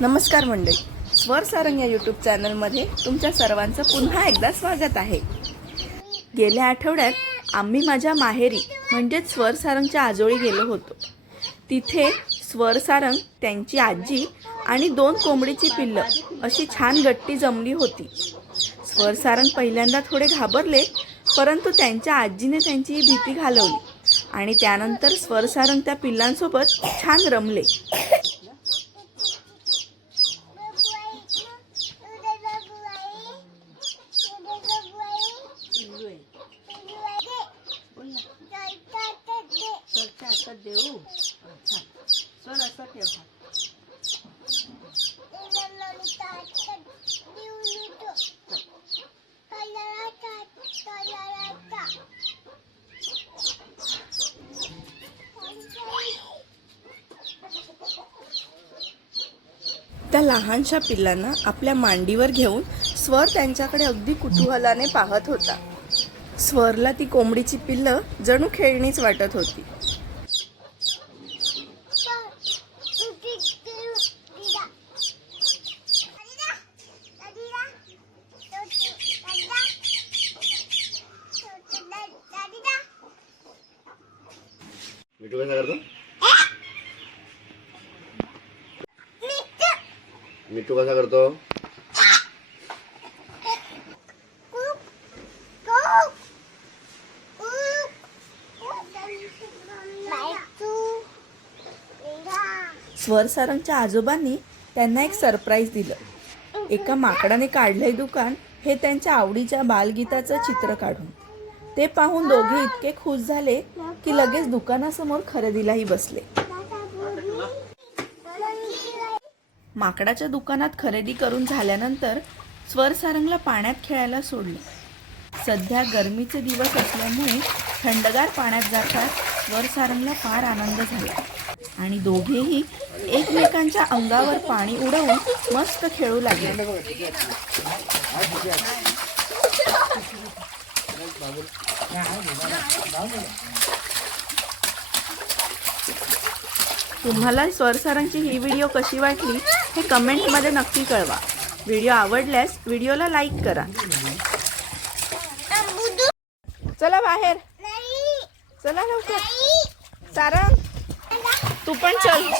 नमस्कार मंडळी. स्वर सारंग या यूट्यूब चॅनलमध्ये तुमच्या सर्वांचं पुन्हा एकदा स्वागत आहे. गेल्या आठवड्यात आम्ही माझ्या माहेरी म्हणजेच स्वर सारंगच्या आजोळी गेलो होतो. तिथे स्वर सारंग त्यांची आजी आणि दोन कोंबडीची पिल्लं अशी छान गट्टी जमली होती. स्वर सारंग पहिल्यांदा थोडे घाबरले परंतु त्यांच्या आजीने त्यांची ही भीती घालवली आणि त्यानंतर स्वर सारंग त्या पिल्लांसोबत छान रमले. देऊ? चल असं ठेव त्या लहानशा पिल्लांना आपल्या मांडीवर घेऊन स्वर त्यांच्याकडे अगदी कुतूहलाने पाहत होता. स्वरला ती कोंबडीची पिल्लं जणू खेळणीच वाटत होती. मिठू कसा करतो मिठू। कसा करतो? स्वर सारंगच्या आजोबांनी त्यांना एक सरप्राईज दिलं. एका माकडाने काढलंय दुकान हे त्यांच्या आवडीच्या बालगीताचं चित्र काढून. ते पाहून दोघे इतके खुश झाले की लगेच दुकानासमोर खरेदीलाही बसले. माकडाच्या दुकानात खरेदी करून झाल्यानंतर स्वर सारंगला पाण्यात खेळायला सोडले. सध्या गरमीचे दिवस असल्यामुळे थंडगार पाण्यात जातात स्वर सारंगला फार आनंद झाला. आणि दोघेही एकमेकांच्या अंगावर पाणी उडवून मस्त खेळू लागले. तुम्हाला स्वर सारंगची ही व्हिडिओ कशी वाटली हे कमेंटमध्ये नक्की कळवा. व्हिडिओ आवडल्यास व्हिडिओला लाईक करा. चला बाहेर. चला लवकर. सारंग तू पण चल.